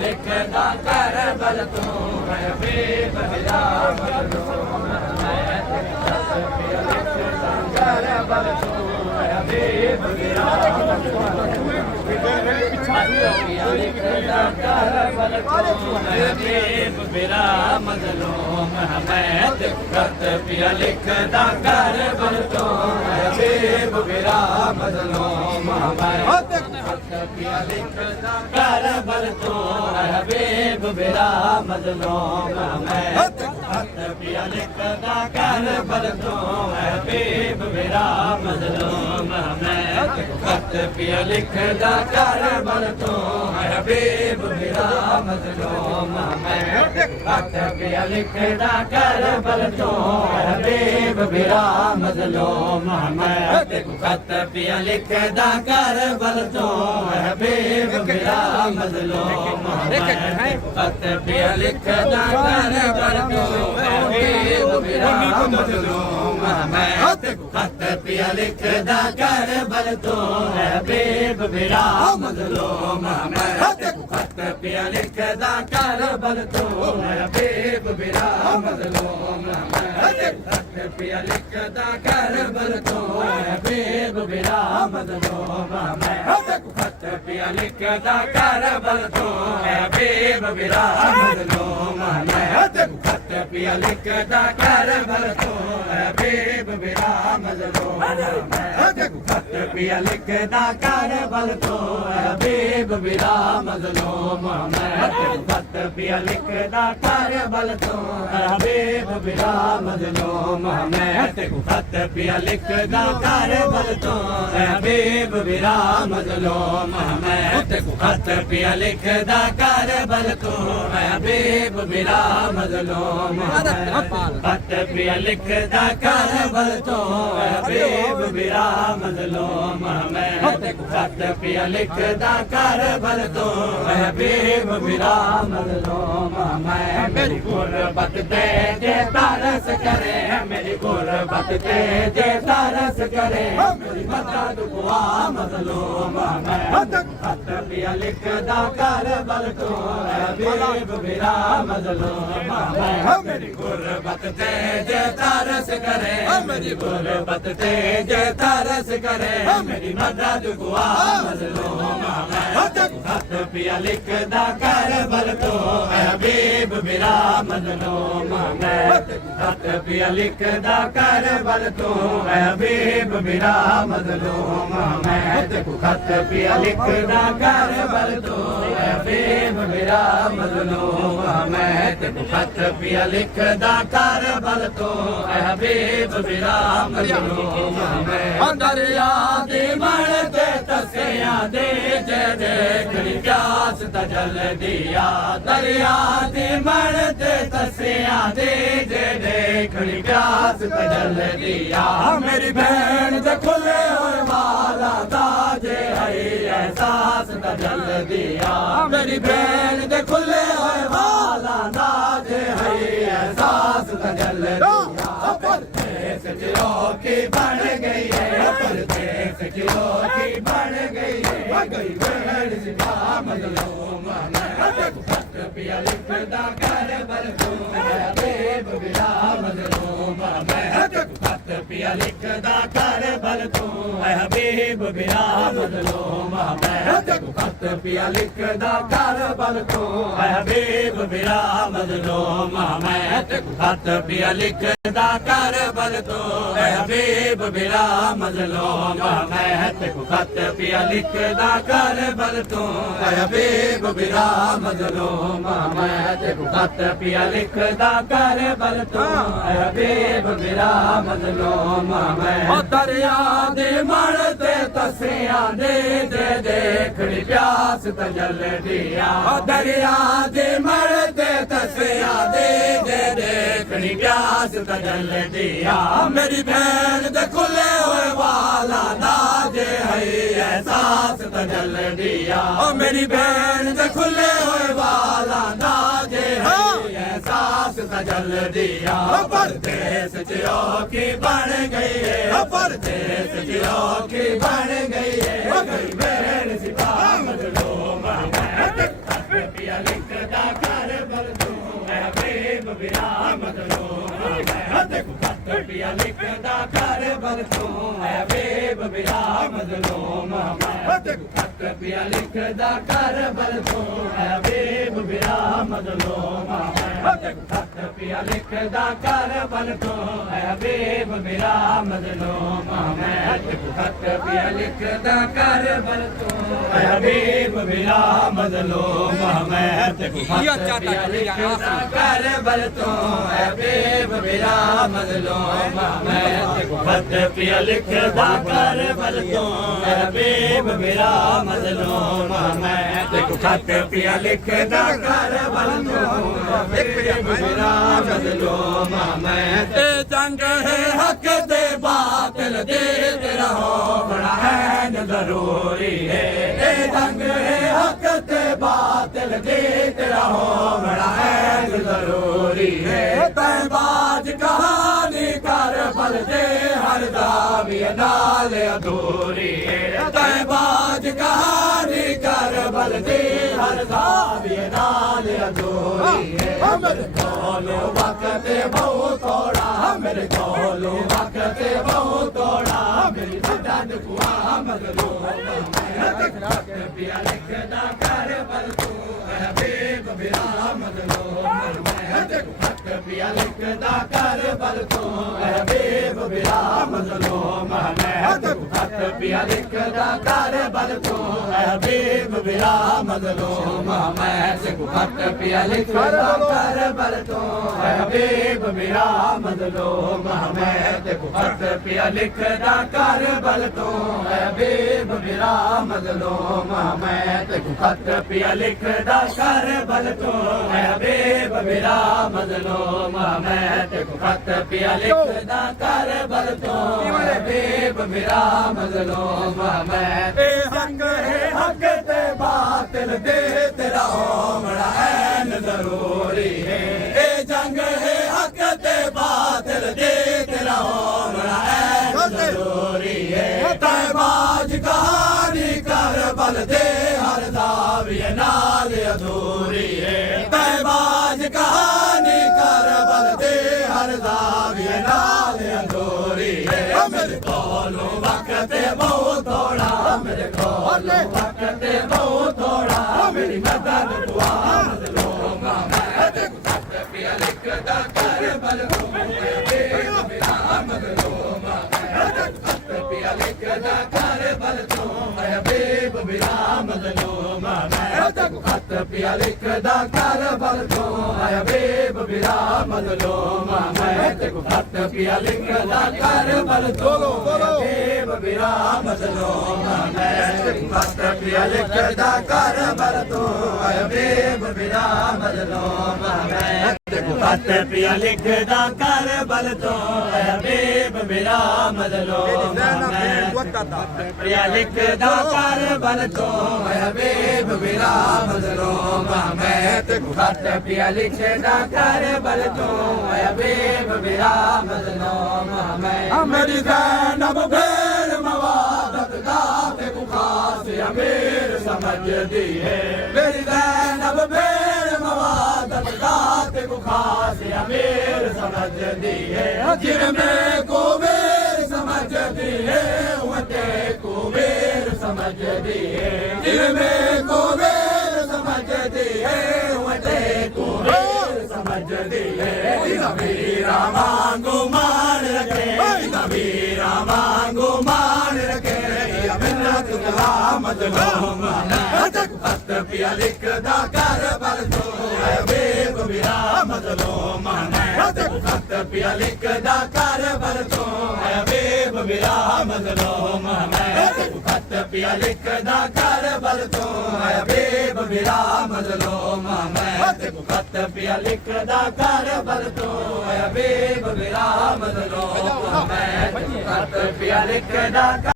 लिखदा कर बल तू है बेबला कर बल तू है बेबला लिखदा कर बल तू है बेबला मजलूम हमें दिक्कत पिया लिखदा कर बल तू है बेबला मजलूम हमें पिया लिखदा कर बल तू हबीब बिरा मजलूम मैं हत पिया लिखदा कर बल तू हबीब बिरा मजलूम मैं हत पिया लिखदा कर बल तू हबीब बिरा मजलूम मैं हत पिया लिखदा कर बल तू हबीब बिरा मजलूम मैं हत पिया लिखदा कर बल तू हबीब बिरा मजलूम खत पिया लिखदा कर बल तू हबीब बिरा मजलूम मैं खत पिया लिखदा कर बल तू हबीब बिरा मजलूम मैं खत पिया लिखदा कर बल तू हबीब बिरा मजलूम मैं खत पिया लिखदा कर बल तू हबीब बिरा मजलूम मैं खत पिया लिखदा कर बल तू हबीब बिरा मजलूम मैं खत पिया लिखदा कर बल तू हबीब बिरा मजलूम मैं खत पिया लिखदा कर बल तू हबीब बिरा मजलूम मैं खत पिया लिखदा कर बल तू हबीब बिरा मजलूम मैं खत पिया लिखदा कर बल तू हबीब बिरा मजलूम मैं खत पिया लिखदा कर बल तू हबीब बिरा मजलूम खत पिया लिखदा कर बल तू हबीब बिरा मजलूम मैं खत पिया लिखदा कर बल तू हबीब बिरा मजलूम मैं मेरी गुरबत दे जे तरस करे मेरी गुरबत दे जे तरस करे मेरी मदद दुआ मजलूम मैं खत पिया लिखदा कर बल तू हबीब बिरा मजलूम मैं मेरी गुरबत दे जे तरस करे मेरी गुरबत दे जे तरस करे मेरी मदद दुआ मजलूम मैं खत पिया लिखदा कर बल तू हबीब बिरा मजलूम मैं खत पिया लिखदा कर बल तू हबीब बिरा मजलूम मैं खत पिया लिखदा कर बल तू हबीब बिरा मजलूम मैं खत पिया लिखदा कर बल तू हबीब बिरा मजलूम मैं दरिया दी मण ते तसिया दे जे देखनी प्यास तजल दिया दरिया दी मण ते तसिया दे जे देखनी प्यास तजल दिया मेरी बहन दे खुले होए वाला दाजे है एहसास तजल दिया मेरी बहन दे खुले होए वाला दाजे है एहसास तजल दिया परदेस की रोकी बन गई है परदेस की रोकी बन गई है गई बहन सिवा मजलूम मैं खत पिया लिखदा कर बल तू हबीब बिरा मजलूम मैं खत पिया लिखदा कर बल तू हबीब बिरा मजलूम मैं खत पिया लिखदा कर बल तू हबीब बिरा मजलूम मैं खत पिया लिखदा कर बल तू हबीब बिरा मजलूम मैं खत पिया लिखदा कर बल तू हबीब बिरा मजलूम मैं खत पिया लिखदा कर बल तू हबीब बिरा मजलूम मैं दरिया दे मण ते तसिया दे जे देखनी प्यास तजल दिया दरिया दे मण ते तसिया दे जे देखनी प्यास तजल दिया मेरी बहन दे खुले होए वाला दाजे है एहसास तजल दिया मेरी बहन दे खुले होए वाला दाजे है एहसास ਤਾਂ ਜਲਦੀ ਆ ਪਰਦੇਸ ਚ ਔਖੀ ਬਣ ਗਈ ਏ ਪਰਦੇਸ ਚ ਔਖੀ ਬਣ ਗਈ ਏ ਗਈ ਵੇਣ ਸਿਪਾਹ ਮਜ਼ਲੂਮ ਹੱਥ ਪਿਆ ਲਿਖਦਾ ਕਰ ਬਲਦੂਮ ਹੈ ਹਬੀਬ ਬਿਰਾ ਮਜ਼ਲੂਮ ਹੱਥ ਪਿਆ ਲਿਖਦਾ ਕਰ ਬਲਦੂਮ ਹੈ ਹਬੀਬ ਬਿਰਾ ਮਜ਼ਲੂਮ ਹੱਥ ਪਿਆ ਲਿਖਦਾ ਕਰ ਬਲਦੂਮ ਹੈ ਹਬੀਬ ਬਿਰਾ ਮਜ਼ਲੂਮ ਹੱਥ ਪਿਆ ਲਿਖਦਾ ਕਰ ਬਲਦੂਮ ਹੈ ਹਬੀਬ ਬਿਰਾ ਮਜ਼ਲੂਮ ਹੱਥ ਪਿਆ ਲਿਖਦਾ ਕਰ ਬਲਦੂਮ ਹੈ ਹਬੀਬ ਬਿਰਾ ਮਜ਼ਲੂਮ ਹੱਥ ਪਿਆ ਲਿਖਦਾ ਕਰ ਬਲਦੂਮ ਹੈ ਹਬੀਬ ਬਿਰਾ ਮਜ਼ਲੂਮ ਹੱਥ ਪਿਆ ਲਿਖਦਾ ਕਰ ਬਲਦੂਮ ਹੈ ਹਬੀਬ ਬਿਰਾ ਮਜ਼ਲੂਮ ਹੱਥ ਪਿਆ ਲਿਖਦਾ ਕਰ ਬਲਦੂਮ ਹਬੀਬ ਬਿਰਾ ਮਜ਼ਲੂਮ ਇਹ ਜੰਗ ਹੈ ਹੱਕ ਤੇ ਬਾਤਲ ਦੇ ਤੇਰਾ ਹੋਣਾ ਹੈ ਜ਼ਰੂਰੀ ਹੈ ਇਹ ਜੰਗ ਹੈ ਹੱਕ ਤੇ ਬਾਤਲ ਦੇ ਤੇਰਾ ਹੋਣਾ ਹੈ ਜ਼ਰੂਰੀ ਹੈ ਤੈ ਬਾਜ ਕਹਾਣੀ ਕਰ ਬਲ ਦੇ ਹਰ ਦਾਵੀ ਨਾਲ ਅਧੂਰੀ ਹੈ ਤੈ ਬਾਜ ਕਹਾਣੀ ਕਰ ਬਲ ਦੇ ਹਰ ਦਾਵੀ ਨਾਲ ਅਧੂਰੀ ਹੈ ਮੇਰੇ ਕੋਲ ਵਕਤ ਬਹੁਤ ਥੋੜਾ ਮੇਰੇ ਕੋਲ ਵਕਤ ਬਹੁਤ ਥੋੜਾ ਮੇਰੀ ਮਦਦ ਕੁਆ ਮਜ਼ਲੂਮ ਹੱਥ ਪਿਆ ਲਿਖਦਾ ਕਰ ਬਲ ਤੂੰ ਹਬੀਬ ਬਿਰਾ ਮਜ਼ਲੂਮ ਹੱਥ ਪਿਆ ਲਿਖਦਾ ਕਰ ਬਲ ਤੂੰ ਹਬੀਬ ਬਿਰਾ ਮਜ਼ਲੂਮ ਹੱਥ ਪਿਆ ਲਿਖਦਾ ਕਰ ਬਲ ਤੂੰ ਹਬੀਬ ਬਿਰਾ ਮਜ਼ਲੂਮ ਹੱਥ ਪਿਆ ਲਿਖਦਾ ਕਰ ਬਲ ਤੂੰ ਹਬੀਬ ਬਿਰਾ ਮਜ਼ਲੂਮ ਹੱਥ ਪਿਆ ਲਿਖਦਾ ਕਰ ਬਲ ਤੂੰ ਹਬੀਬ ਬਿਰਾ ਮਜ਼ਲੂਮ ਹੱਥ ਪਿਆ ਲਿਖਦਾ ਕਰ ਬਲ ਤੂੰ ਹਬੀਬ ਬਿਰਾ ਮਜ਼ਲੂਮ ਹੱਥ ਪਿਆ ਲਿਖਦਾ ਕਰ ਬਲ ਤੂੰ ਹਬੀਬ ਬਿਰਾ ਮਜ਼ਲੂਮ ਇਹ ਹੱਕ ਹੈ ਹੱਕ ਤੇ ਬਾਤਲ ਦੇ ਤੇਰਾ ਹੋਣਾ ਐਨ ਜ਼ਰੂਰੀ ਹੈ ਇਹ ਜੰਗ ਹੈ ਹੱਕ ਤੇ ਬਾਤਲ ਦੇ ਤੇਰਾ ਹੋਣਾ ਐਨ ਜ਼ਰੂਰੀ ਹੈ ਤੈ ਬਾਜ ਕਹਾਣੀ ਕਰ ਬਲ ਦੇ ਹਰ ਦਾਵੀ ਨਾਲ ਅਧੂਰੀ ਹੈ ਤੈ ਬਾਜ ਕਹਾਣੀ ਕਰ ਬਲ ਦੇ ਹਰ ਦਾਵੀ ਨਾਲ ਅਧੂਰੀ ਹੈ ਮੇਰੇ ਕੋਲ ਵਕਤ ਬਹੁਤ ਥੋੜਾ ਮੇਰੇ ਕੋਲ ਵਕਤ ਬਹੁਤ ਥੋੜਾ ਮੇਰੀ ਮਦਦ ਦੁਆ ਮਜ਼ਲੂਮ ਹੱਥ ਪਿਆ ਲਿਖਦਾ ਕਰ ਬਲਦੂਮ ਬਿਰਾ ਮਜ਼ਲੂਮ ਹੱਥ ਪਿਆ ਲਿਖਦਾ ਕਰ ਬਲਦੂਮ ਹਬੀਬ ਬਿਰਾ ਮਜ਼ਲੂਮ ਹੱਥ ਪਿਆ ਲਿਖਦਾ ਕਰ ਬਲਦੂਮ ਹਬੀਬ ਬਿਰਾ ਮਜ਼ਲੂਮ ਹੱਥ ਪਿਆ ਲਿਖਦਾ ਕਰ ਬਲਦੂਮ ਹਬੀਬ ਬਿਰਾ ਮਜ਼ਲੂਮ ਹੱਥ ਪਿਆ ਲਿਖਦਾ ਕਰ ਬਲਦੂਮ ਹਬੀਬ ਬਿਰਾ ਮਜ਼ਲੂਮ ਹੱਥ ਪਿਆ ਲਿਖਦਾ ਕਰ ਬਲ ਤੋਂ ਹਬੀਬ ਬਿਰਾ ਮਜ਼ਲੂਮ ਪਿਆ ਲਿਖਦਾ ਕਰ ਬਲ ਤੋਂ ਹਬੀਬ ਬਿਰਾ ਮਜ਼ਲੂਮ ਹੱਥ ਪਿਆ ਲਿਖਦਾ ਕਰ ਬਲ ਤੋਂ ਹਬੀਬ ਬਿਰਾ ਮਜ਼ਲੂਮ ਮੇਰੀ ਜ਼ੈਨਬ ਬੇਰ ਮਵਾਦਤ ਦਾ ਤੇ ਖਾਸ ਅਮੀਰ ਸਮਝਦੀ ਹੈ ਮੇਰੀ ਜ਼ੈਨਬ ਬੇਰ ਮਵਾਦਤ ਦਾ ਤੇ ਖਾਸ ਅਮੀਰ ਸਮਝਦੀ ਹੈ ਜਿਵੇਂ ਕੋ ਵੀਰ ਸਮਝਦੀ ਹੈ ਉਹ ਤੇ ਕੋ ਵੀਰ ਸਮਝਦੀ ਹੈ ਜਿਵੇਂ ਕੋ ਵੀਰ ਸਮਝਦੀ ਹੈ ਉਹ ਤੇ ਕੋ ਵੀਰ ਸਮਝਦੀ ਹੈ ਵੀਰਾ ਵਾਂਗੂ ਮਾਣ ਰੱਖੇ ਵੀਰਾ ਵਾਂਗੂ ਮਾਣ ਰੱਖੇ ਮਿੰਨਤ ਕਲਾ ਮਜ਼ਲੂਮ ਹੱਥ ਪਿਆ ਲਿਖਦਾ ਕਰ ਬਲ ਤੋਂ ਹਬੀਬ ਬਿਰਾ ਮਜ਼ਲੂਮ ਹੱਥ ਪਿਆ ਲਿਖਦਾ ਕਰ ਬਲ ਤੋਂ ਹਬੀਬ ਬਿਰਾ ਮਜ਼ਲੂਮ ਹੱਥ ਪਿਆ ਲਿਖਦਾ ਕਰ ਬਲ ਤੋਂ ਹਬੀਬ ਬਿਰਾ ਮਜ਼ਲੂਮ ਹੱਥ ਪਿਆ ਲਿਖਦਾ ਕਰ ਬਲ ਤੋਂ ਹਬੀਬ ਬਿਰਾ ਮਜ਼ਲੂਮ ਹੱਥ ਪਿਆ ਲਿਖਦਾ